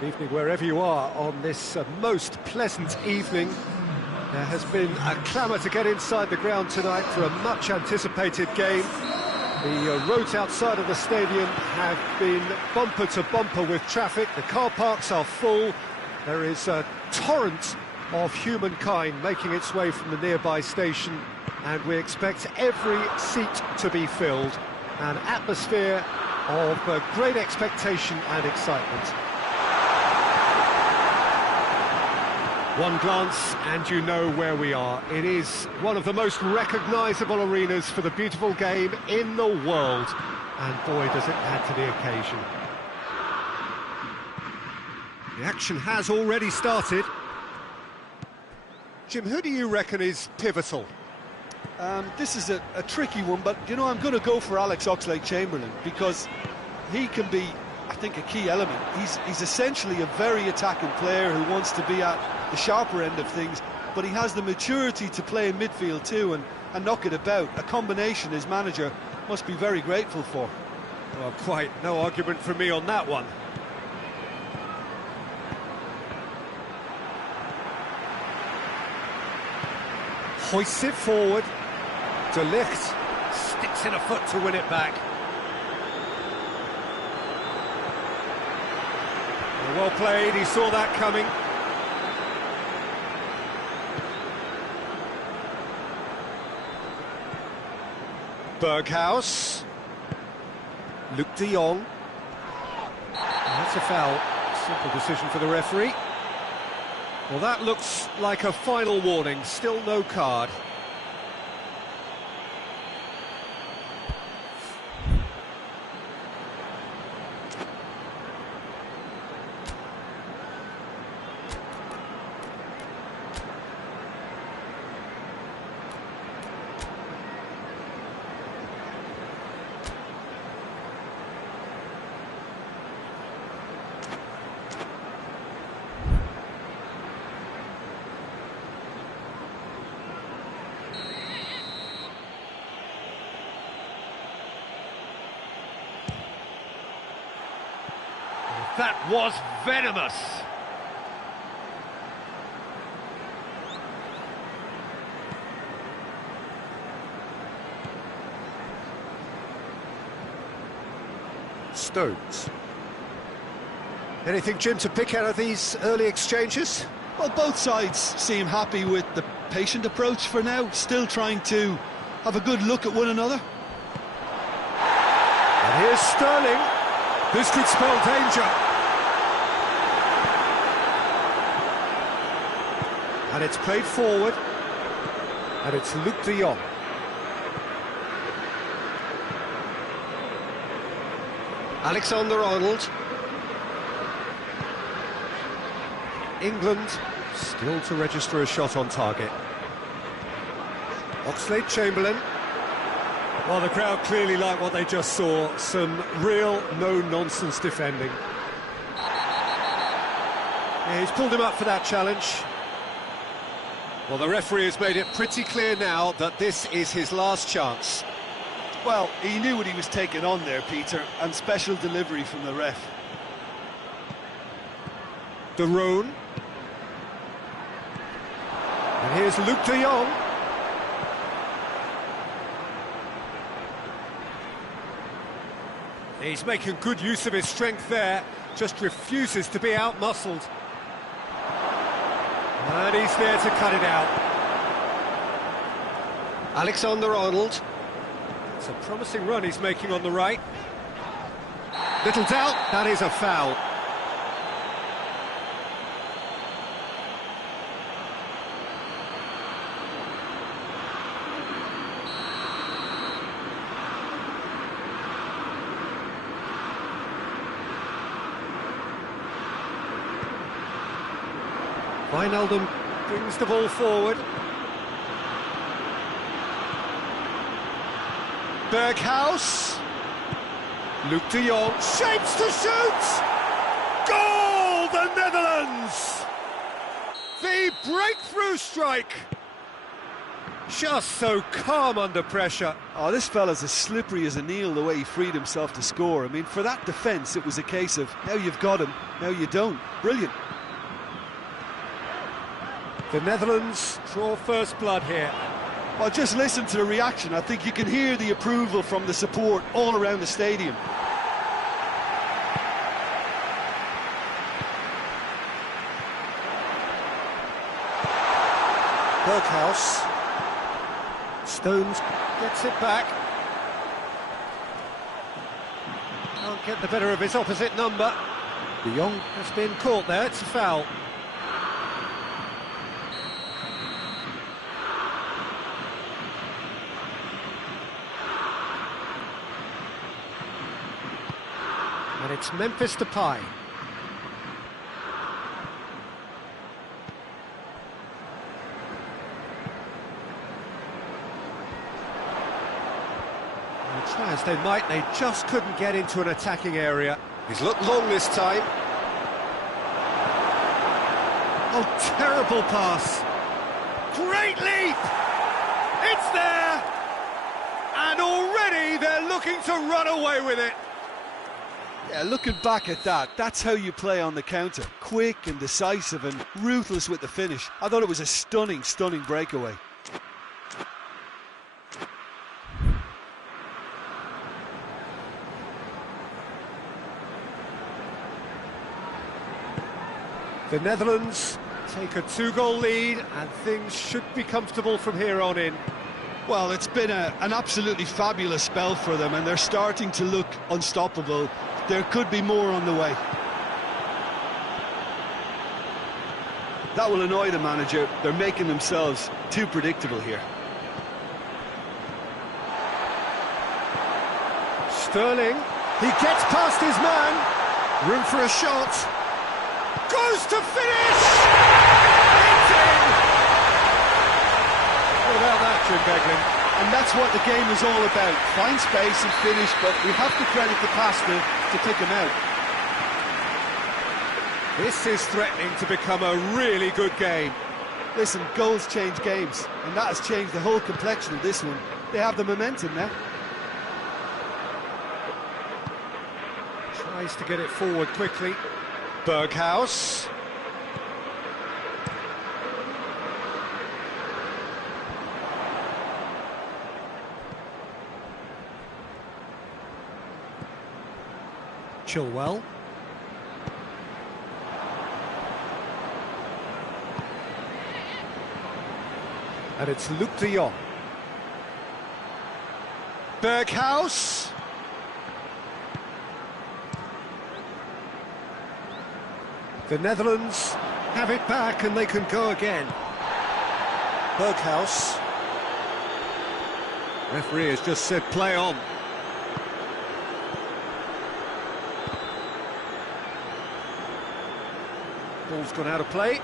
Good evening wherever you are on this most pleasant evening. There has been a clamour to get inside the ground tonight for a much-anticipated game. The roads outside of the stadium have been bumper to bumper with traffic. The car parks are full. There is a torrent of humankind making its way from the nearby station, and we expect every seat to be filled. An atmosphere of great expectation and excitement. One glance and you know where we are. It is one of the most recognisable arenas for the beautiful game in the world. And boy, does it add to the occasion. The action has already started. Jim, who do you reckon is pivotal? This is a tricky one, but, you know, I'm going to go for Alex Oxlade-Chamberlain because he can be, I think, a key element. He's essentially a very attacking player who wants to be at the sharper end of things, but he has the maturity to play in midfield too and knock it about. A combination his manager must be very grateful for. Well, quite no argument from me on that one. Hoists it forward. De Ligt sticks in a foot to win it back. Well played, he saw that coming. Berghaus. Luc de Jong. That's a foul. Simple decision for the referee. Well, that looks like a final warning. Still no card. That was venomous. Stones. Anything, Jim, to pick out of these early exchanges? Well, both sides seem happy with the patient approach for now, still trying to have a good look at one another. And here's Sterling. This could spell danger. And it's played forward. And it's Luc de Jong. Alexander-Arnold. England still to register a shot on target. Oxlade-Chamberlain. Well, the crowd clearly like what they just saw. Some real no-nonsense defending. Yeah, he's pulled him up for that challenge. Well, the referee has made it pretty clear now that this is his last chance. Well, he knew what he was taking on there, Peter, and special delivery from the ref. De Roon. And here's Luc de Jong. He's making good use of his strength there, just refuses to be out-muscled. And he's there to cut it out. Alexander-Arnold. It's a promising run he's making on the right. Little doubt, that is a foul. Wijnaldum brings the ball forward. Berghaus. Luc de Jong shapes to shoot! Goal, the Netherlands! The breakthrough strike! Just so calm under pressure. Oh, this fella's as slippery as an eel the way he freed himself to score. I mean, for that defence, it was a case of, now you've got him, now you don't. Brilliant. The Netherlands draw first blood here. Well, just listen to the reaction. I think you can hear the approval from the support all around the stadium. Berghaus. Stones gets it back. Can't get the better of his opposite number. De Jong has been caught there, it's a foul. And it's Memphis Depay. Try as they might, they just couldn't get into an attacking area. He's looked long this time. Oh, terrible pass. Great leap! It's there! And already they're looking to run away with it. Yeah, looking back at that, that's how you play on the counter. Quick and decisive and ruthless with the finish. I thought it was a stunning, stunning breakaway. The Netherlands take a 2-goal lead and things should be comfortable from here on in. Well, it's been an absolutely fabulous spell for them and they're starting to look unstoppable. There could be more on the way. That will annoy the manager. They're making themselves too predictable here. Sterling, he gets past his man. Room for a shot. Goes to finish! It's in! What about that, Jim Beglin? And that's what the game is all about. Find space and finish, but we have to credit the passer to pick him out. This is threatening to become a really good game. Listen, goals change games, and that has changed the whole complexion of this one. They have the momentum now. Tries to get it forward quickly. Berghaus. Chilwell. And it's Luke de Jong. Berghaus. The Netherlands have it back and they can go again. Berghaus. Referee has just said play on. Ball's gone out of play.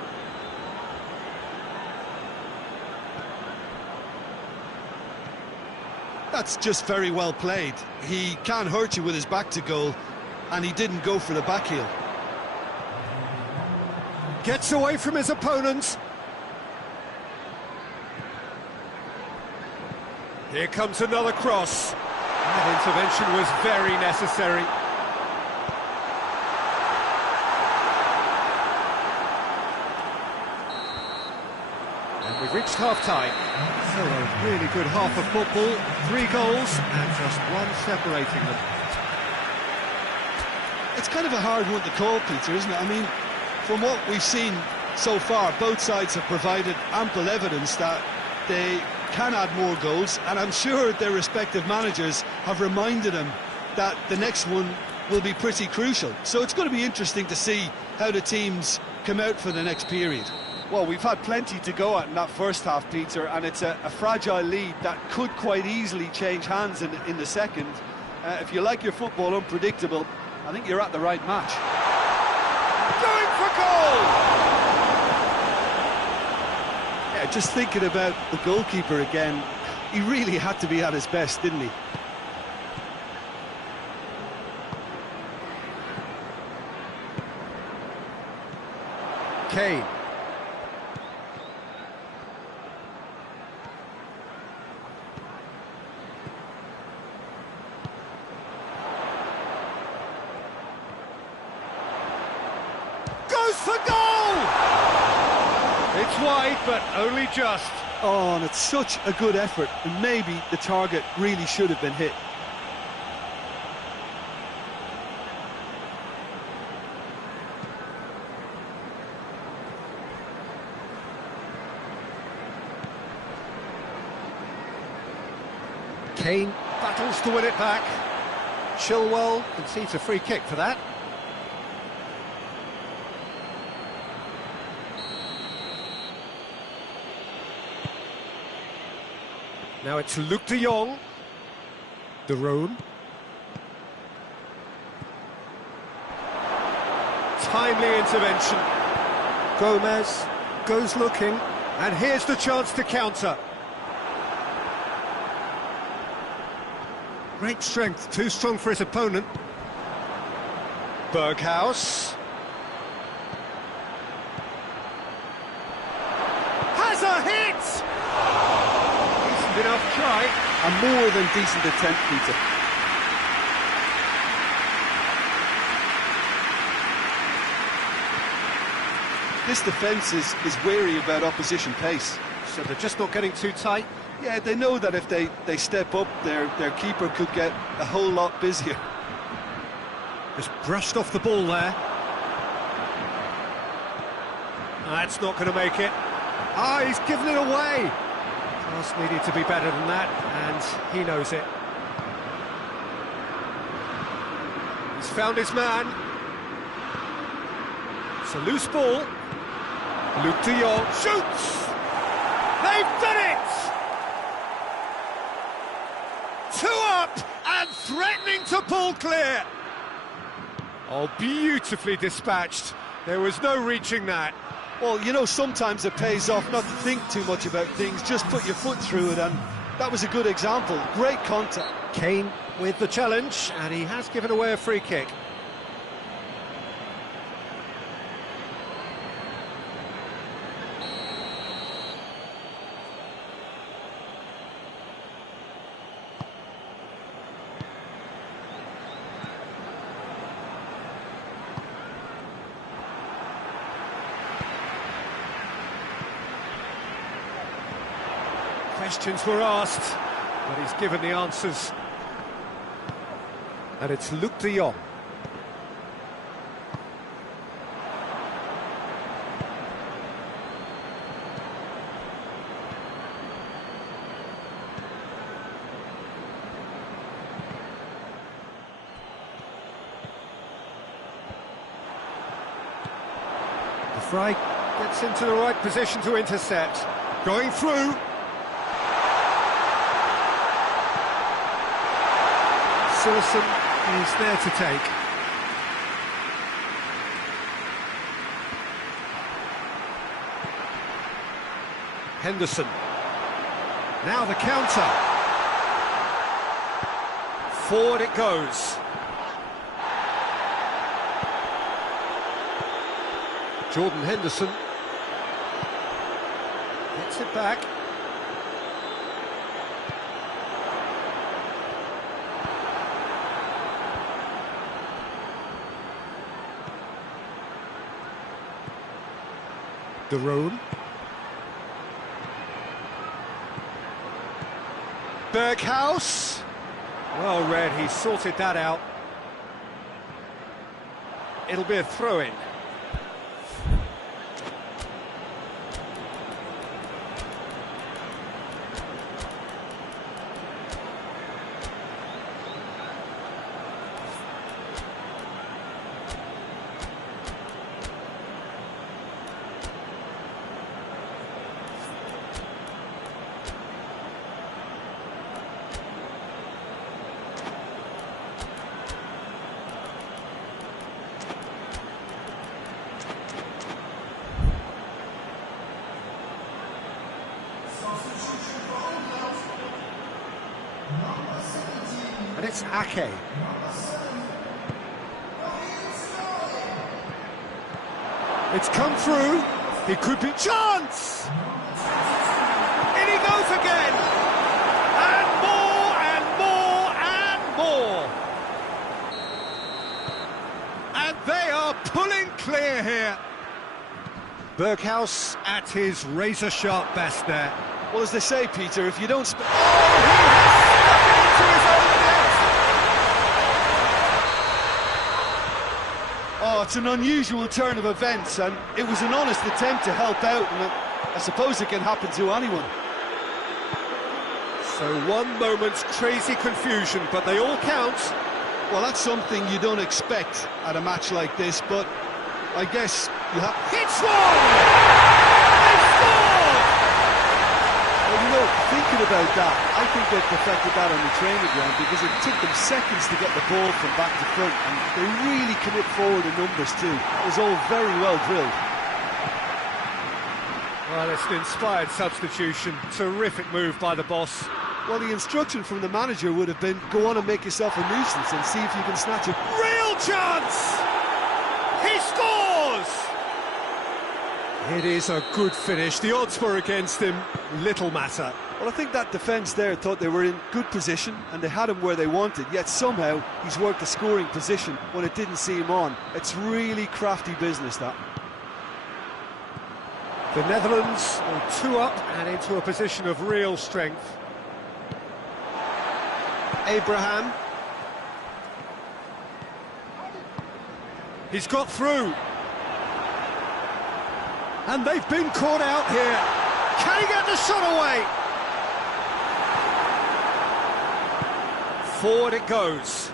That's just very well played. He can't hurt you with his back to goal, and he didn't go for the back heel. Gets away from his opponents. Here comes another cross. That intervention was very necessary. And we've reached half-time. So a really good half of football. 3 goals and just one separating them. It's kind of a hard one to call, Peter, isn't it? I mean, from what we've seen so far, both sides have provided ample evidence that they can add more goals, and I'm sure their respective managers have reminded them that the next one will be pretty crucial. So it's going to be interesting to see how the teams come out for the next period. Well, we've had plenty to go at in that first half, Peter, and it's a fragile lead that could quite easily change hands in the second. If you like your football unpredictable, I think you're at the right match. Going for goal! Yeah, just thinking about the goalkeeper again, he really had to be at his best, didn't he? Kane. It's wide, but only just. Oh, and it's such a good effort, and maybe the target really should have been hit. Kane battles to win it back. Chilwell concedes a free kick for that. Now it's Luke de Jong. De Roon. Timely intervention. Gomez goes looking, and here's the chance to counter. Great strength, too strong for his opponent. Berghaus. Has a hit! Decent enough try. A more than decent attempt, Peter. This defence is wary about opposition pace. So they're just not getting too tight. Yeah, they know that if they step up, their keeper could get a whole lot busier. Just brushed off the ball there. That's not going to make it. Ah, he's given it away. Pass needed to be better than that, and he knows it. He's found his man. It's a loose ball. Luke de Jong shoots! They've done it! 2 up and threatening to pull clear. Oh, beautifully dispatched. There was no reaching that. Well, you know, sometimes it pays off not to think too much about things, just put your foot through it, and that was a good example. Great contact. Kane with the challenge, and he has given away a free kick. Questions were asked, but he's given the answers. And it's Luke de Jong. The Fry gets into the right position to intercept. Going through. Silson is there to take. Henderson. Now the counter. Forward it goes. Jordan Henderson gets it back. De Roon. Berghaus. Well read, he sorted that out. It'll be a throw-in. And it's Ake. It's come through. He could be chance. In he goes again. And more and more and more. And they are pulling clear here. Berghaus at his razor-sharp best there. Well, as they say, Peter, if you don't... Oh, he has stuck it into his own net! Oh, it's an unusual turn of events, and it was an honest attempt to help out, and I suppose it can happen to anyone. So one moment's crazy confusion, but they all count. Well, that's something you don't expect at a match like this, but I guess you have... Hits one! They scored! Well, you know, thinking about that, I think they perfected that on the training ground because it took them seconds to get the ball from back to front, and they really commit forward in numbers too. It was all very well drilled. Well, it's an inspired substitution. Terrific move by the boss. Well, the instruction from the manager would have been, go on and make yourself a nuisance and see if you can snatch it. Real chance! He scores! It is a good finish. The odds were against him. Little matter. Well, I think that defence there thought they were in good position and they had him where they wanted, yet somehow he's worked a scoring position when it didn't see him on. It's really crafty business, that. The Netherlands are 2 up and into a position of real strength. Abraham. He's got through. And they've been caught out here. Can he get the shot away? Forward it goes.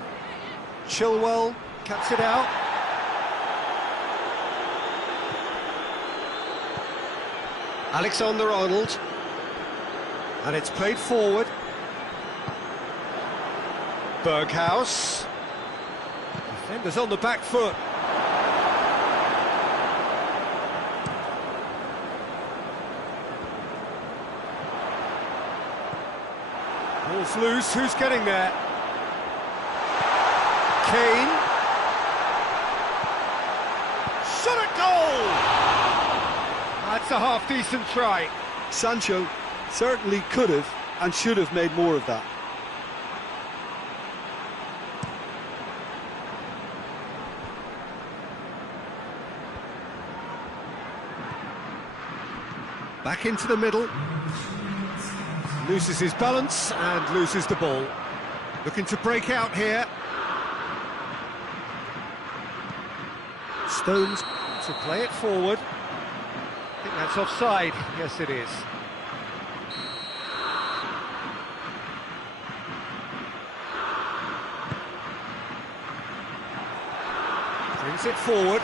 Chilwell cuts it out. Alexander-Arnold. And it's played forward. Berghaus. Defenders on the back foot. Ball's loose, who's getting there? Kane. Shot at goal! That's a half-decent try. Sancho certainly could have and should have made more of that. Back into the middle. Loses his balance and loses the ball. Looking to break out here. Stones to play it forward. I think that's offside. Yes, it is. Brings it forward.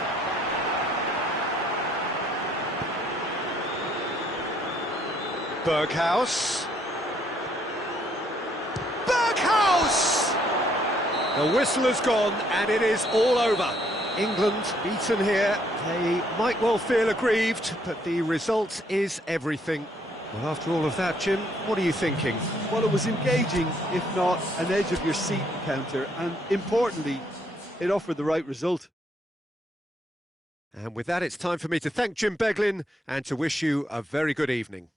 Berghaus. Berghaus! The whistle has gone and it is all over. England beaten here. They might well feel aggrieved, but the result is everything. Well, after all of that, Jim, what are you thinking? Well, it was engaging, if not an edge-of-your-seat encounter, and importantly, it offered the right result. And with that, it's time for me to thank Jim Beglin and to wish you a very good evening.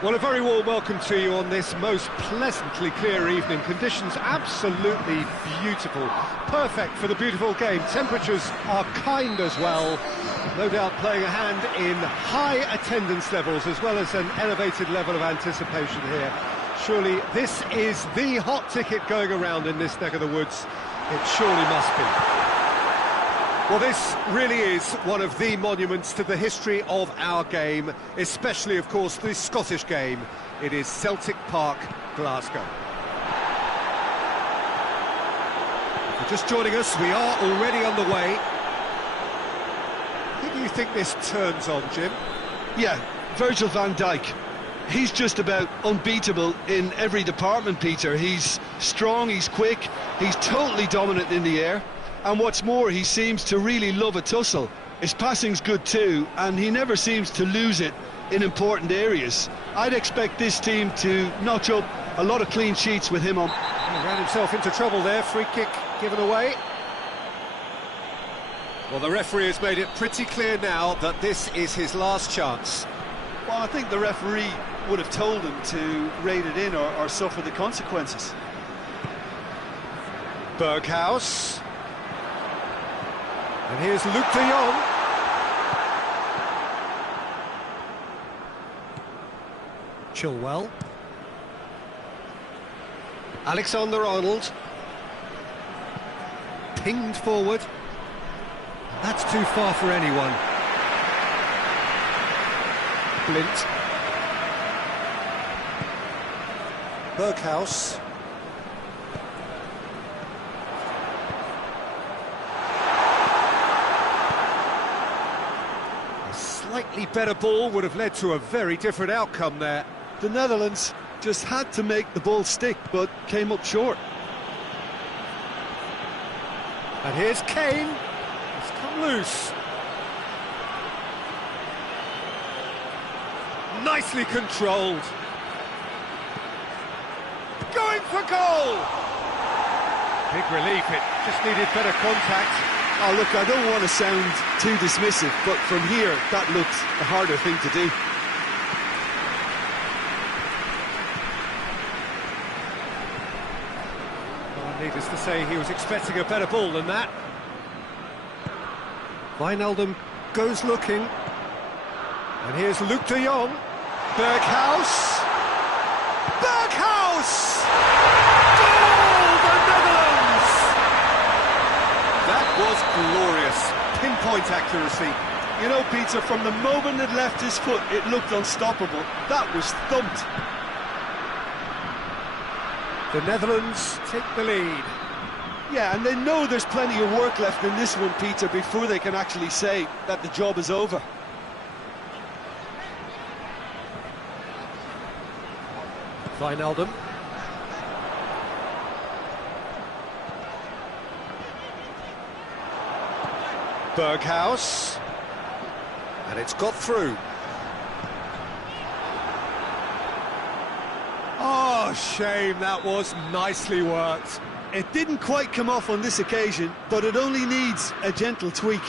Well, a very warm welcome to you on this most pleasantly clear evening. Conditions absolutely beautiful. Perfect for the beautiful game. Temperatures are kind as well. No doubt playing a hand in high attendance levels as well as an elevated level of anticipation here. Surely this is the hot ticket going around in this neck of the woods. It surely must be. Well, this really is one of the monuments to the history of our game, especially, of course, the Scottish game. It is Celtic Park, Glasgow. If you're just joining us, we are already on the way. Who do you think this turns on, Jim? Yeah, Virgil van Dijk. He's just about unbeatable in every department, Peter. He's strong, he's quick, he's totally dominant in the air. And what's more, he seems to really love a tussle. His passing's good too, and he never seems to lose it in important areas. I'd expect this team to notch up a lot of clean sheets with him on. He ran himself into trouble there, free kick given away. Well, the referee has made it pretty clear now that this is his last chance. Well, I think the referee would have told him to rein it in or suffer the consequences. Berghaus. And here's Luke de Jong. Chilwell. Alexander-Arnold. Pinged forward. That's too far for anyone. Blint. Berghaus. A slightly better ball would have led to a very different outcome there. The Netherlands just had to make the ball stick, but came up short. And here's Kane. He's come loose. Nicely controlled. Going for goal! Big relief, it just needed better contact. Oh, look, I don't want to sound too dismissive, but from here, that looked a harder thing to do. Well, needless to say, he was expecting a better ball than that. Wijnaldum goes looking. And here's Luke de Jong. Berghaus. Berghaus! Goal, the Netherlands! That was glorious. Pinpoint accuracy. You know, Peter, from the moment it left his foot, it looked unstoppable. That was thumped. The Netherlands take the lead. Yeah, and they know there's plenty of work left in this one, Peter, before they can actually say that the job is over. Wijnaldum. Berghaus. And it's got through. Oh, shame, that was nicely worked. It didn't quite come off on this occasion, but it only needs a gentle tweak.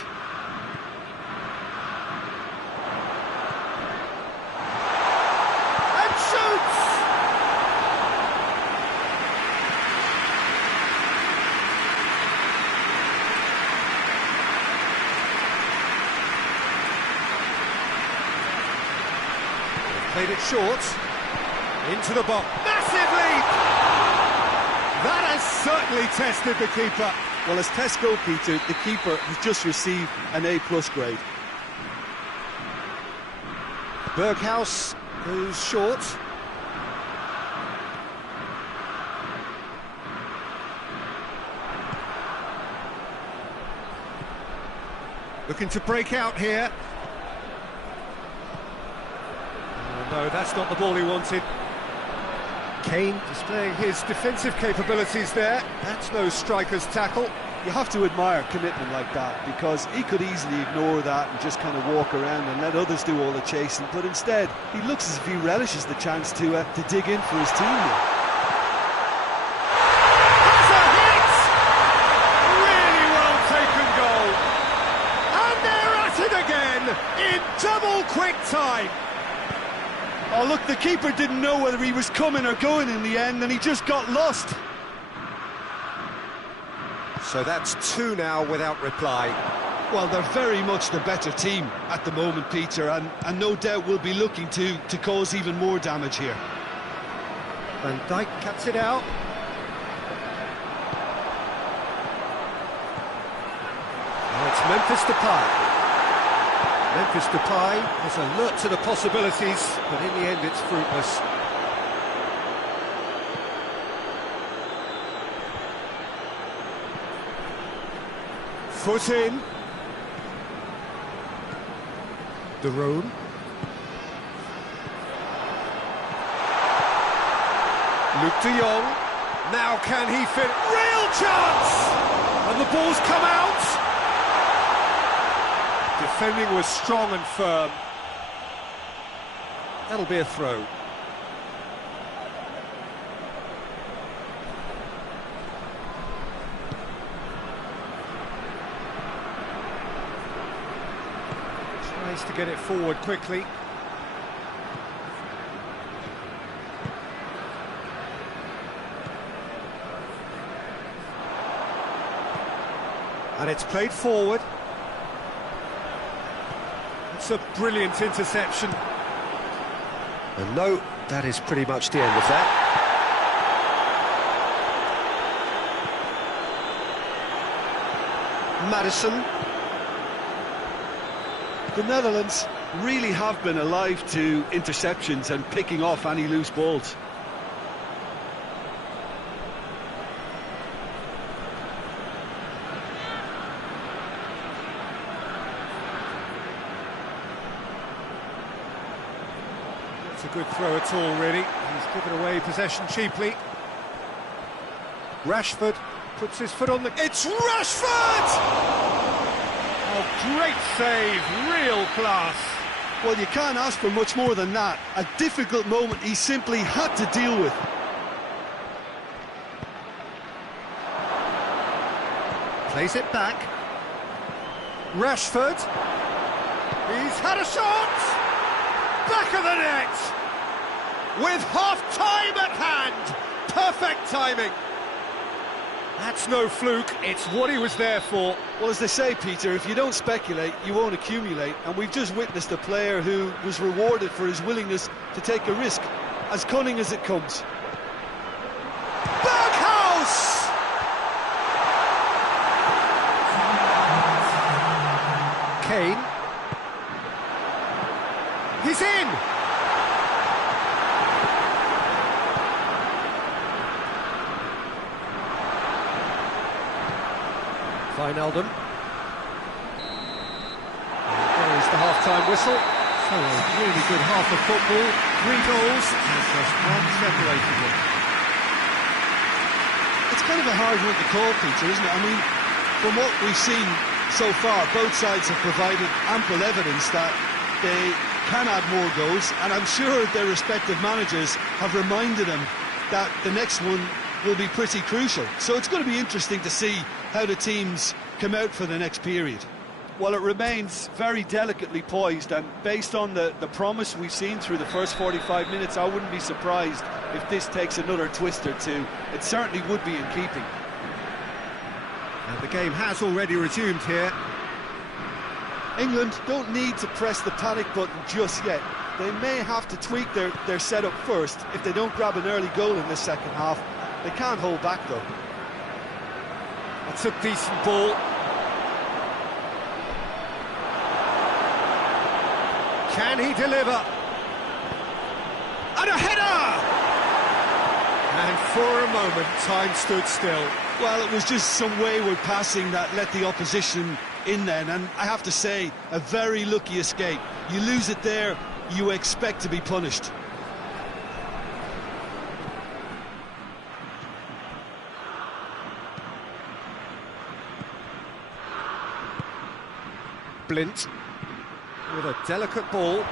And shoots! Played it short. Into the box. Massive leap! That has certainly tested the keeper. Well, as tests go, Peter, the keeper has just received an A+ grade. Berghaus goes short. Looking to break out here. Oh, no, that's not the ball he wanted. Kane displaying his defensive capabilities there. That's no striker's tackle. You have to admire commitment like that, because he could easily ignore that and just kind of walk around and let others do all the chasing, but instead he looks as if he relishes the chance to dig in for his team here. That's a hit! Really well taken goal. And they're at it again in double quick time. Oh, look, the keeper didn't know whether he was coming or going in the end, and he just got lost. So that's two now without reply. Well, they're very much the better team at the moment, Peter, and no doubt will be looking to cause even more damage here. Van Dijk cuts it out. Now it's Memphis Depay. Memphis Depay is alert to the possibilities, but in the end it's fruitless. Foot in. De Roon. Luke de Jong. Now can he fit? Real chance! And the ball's come out. Defending was strong and firm. That'll be a throw. Tries to get it forward quickly. And it's played forward. It's a brilliant interception. And no, that is pretty much the end of that. Madison. The Netherlands really have been alive to interceptions and picking off any loose balls. It's a good throw at all, really. He's given away possession cheaply. Rashford puts his foot on the... It's Rashford! Oh, great save, real class. Well, you can't ask for much more than that. A difficult moment he simply had to deal with. Plays it back. Rashford. He's had a shot! Back of the net! With half-time at hand! Perfect timing! That's no fluke, it's what he was there for. Well, as they say, Peter, if you don't speculate, you won't accumulate. And we've just witnessed a player who was rewarded for his willingness to take a risk, as cunning as it comes. Berghaus! Kane. He's in! Wijnaldum. There is the half-time whistle. So a really good half of football, 3 goals, and just one separated one. It's kind of a hard one to call, Peter, isn't it? I mean, from what we've seen so far, both sides have provided ample evidence that they can add more goals, and I'm sure their respective managers have reminded them that the next one will be pretty crucial. So it's going to be interesting to see how the teams come out for the next period. Well, it remains very delicately poised, and based on the promise we've seen through the first 45 minutes, I wouldn't be surprised if this takes another twist or two. It certainly would be in keeping. And the game has already resumed here. England don't need to press the panic button just yet. They may have to tweak their setup first if they don't grab an early goal in the second half. They can't hold back, though. That's a decent ball. Can he deliver? And a header! And for a moment, time stood still. Well, it was just some wayward passing that let the opposition in then, and I have to say, a very lucky escape. You lose it there, you expect to be punished. Blint with a delicate ball.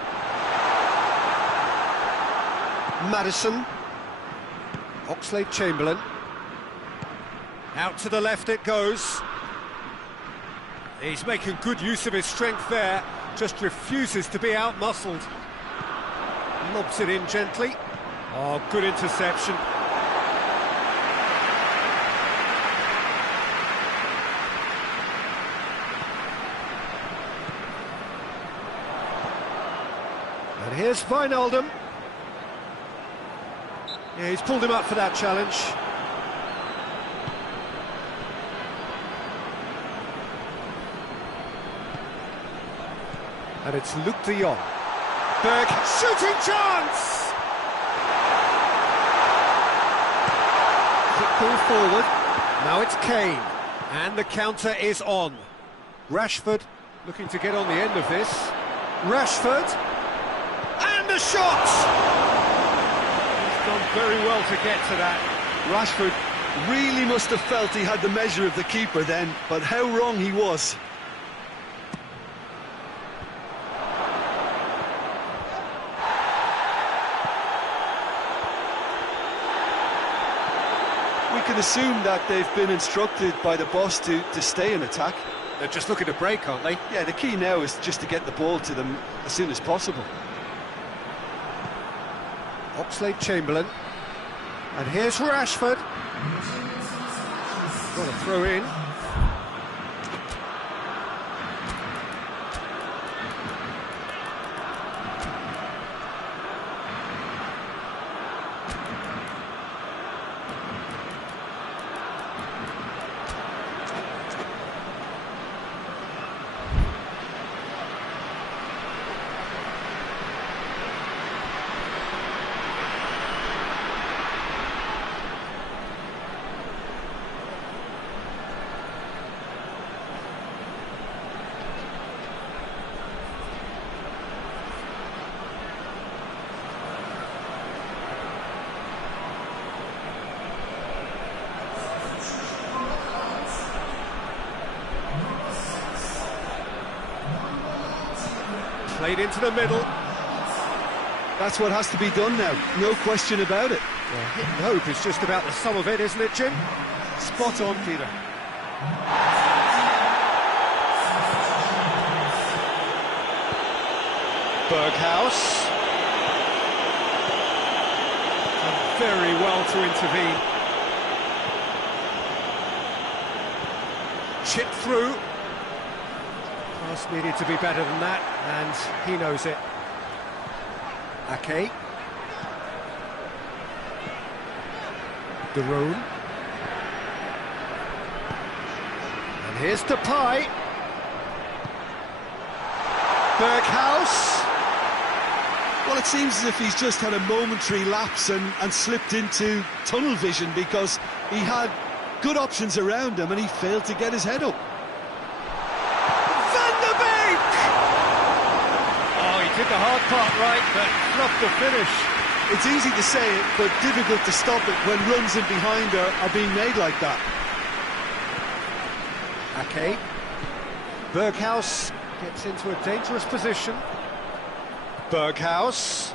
Madison. Oxlade-Chamberlain. Out to the left it goes. He's making good use of his strength there, just refuses to be out-muscled. Lobs it in gently. Oh, good interception. And here's Wijnaldum. Yeah, he's pulled him up for that challenge. And it's Luc de Jong. Berg, shooting chance! Quick ball forward. Now it's Kane. And the counter is on. Rashford looking to get on the end of this. Rashford. And the shot! He's done very well to get to that. Rashford really must have felt he had the measure of the keeper then, but how wrong he was. We can assume that they've been instructed by the boss to stay in attack. They're just looking to break, aren't they? Yeah, the key now is just to get the ball to them as soon as possible. Oxlade-Chamberlain. And here's Rashford. Got a throw in. Played into the middle. That's what has to be done now, no question about it. Well, hit and hope is just about the sum of it, isn't it, Jim? Spot on, Peter. Berghaus. Done very well to intervene. Chip through. Pass needed to be better than that, and he knows it. Ake. De Roon. And here's Depay. Berghaus. Well, it seems as if he's just had a momentary lapse and slipped into tunnel vision, because he had good options around him and he failed to get his head up. Did the hard part right, but fluffed the finish. It's easy to say it, but difficult to stop it when runs in behind are being made like that. Ake. Berghaus gets into a dangerous position. Berghaus.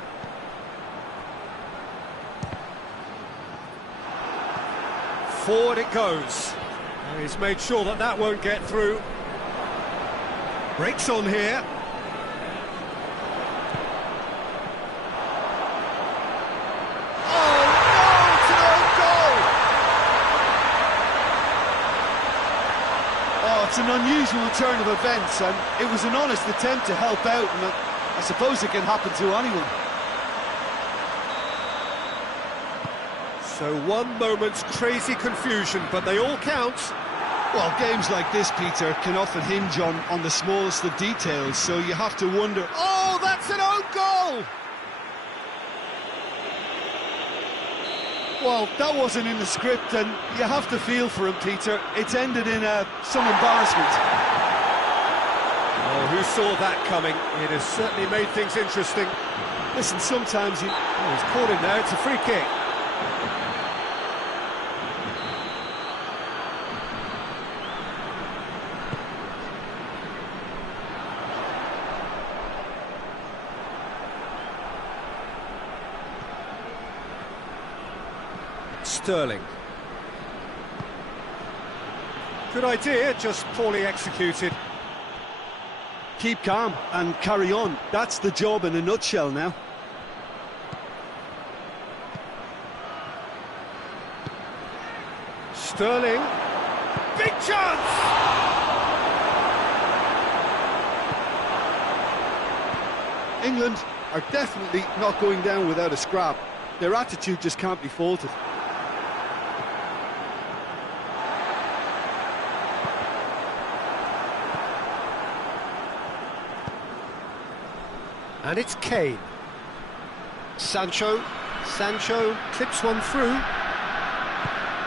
Forward it goes. And he's made sure that that won't get through. Breaks on here. It's an unusual turn of events, and it was an honest attempt to help out, and I suppose it can happen to anyone. So one moment's crazy confusion, but they all count. Well, games like this, Peter, can often hinge on the smallest of details, so you have to wonder... Oh, that's an own goal! Well, that wasn't in the script, and you have to feel for him, Peter. It's ended in some embarrassment. Oh, who saw that coming? It has certainly made things interesting. Listen, sometimes you... Oh, he's caught him there, it's a free kick. Sterling. Good idea, just poorly executed. Keep calm and carry on. That's the job in a nutshell now. Sterling. Big chance! England are definitely not going down without a scrap. Their attitude just can't be faulted. And it's Kane. Sancho clips one through.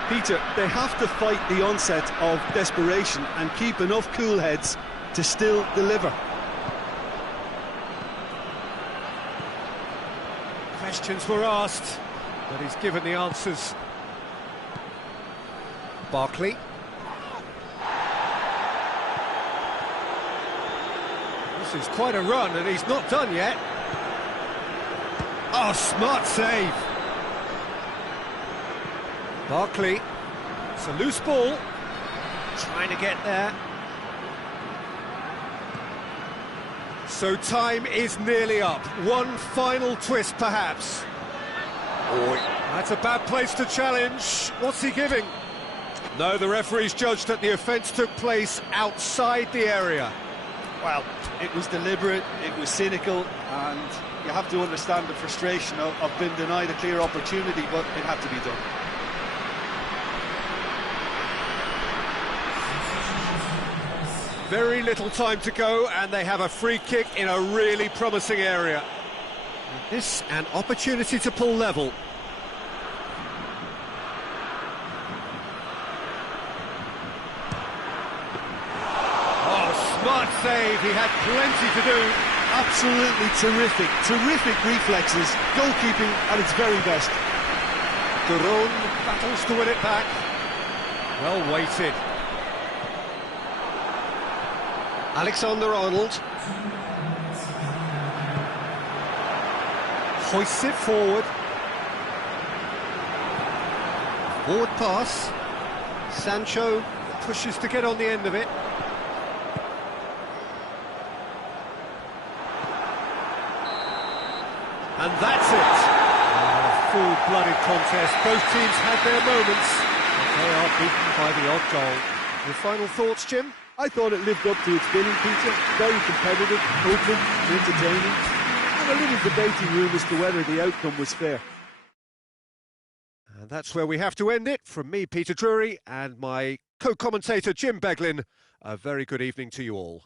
Peter, they have to fight the onset of desperation and keep enough cool heads to still deliver. Questions were asked, but he's given the answers. Barkley. This is quite a run, and he's not done yet. Oh, smart save. Barkley. It's a loose ball. Trying to get there. So time is nearly up. One final twist, perhaps. Oh, that's a bad place to challenge. What's he giving? No, the referee's judged that the offence took place outside the area. Well, it was deliberate, it was cynical, and you have to understand the frustration of being denied a clear opportunity, but it had to be done. Very little time to go, and they have a free kick in a really promising area. This an opportunity to pull level. Oh, smart save, he had plenty to do. Absolutely terrific reflexes, goalkeeping at its very best. Duron battles to win it back. Well weighted. Alexander-Arnold hoists it forward. Forward pass. Sancho pushes to get on the end of it. And that's it. A full-blooded contest. Both teams had their moments, but they are beaten by the odd goal. Your final thoughts, Jim? I thought it lived up to its billing, Peter. Very competitive, open, entertaining, and a little debating room as to whether the outcome was fair. And that's where we have to end it. From me, Peter Drury, and my co-commentator, Jim Beglin, a very good evening to you all.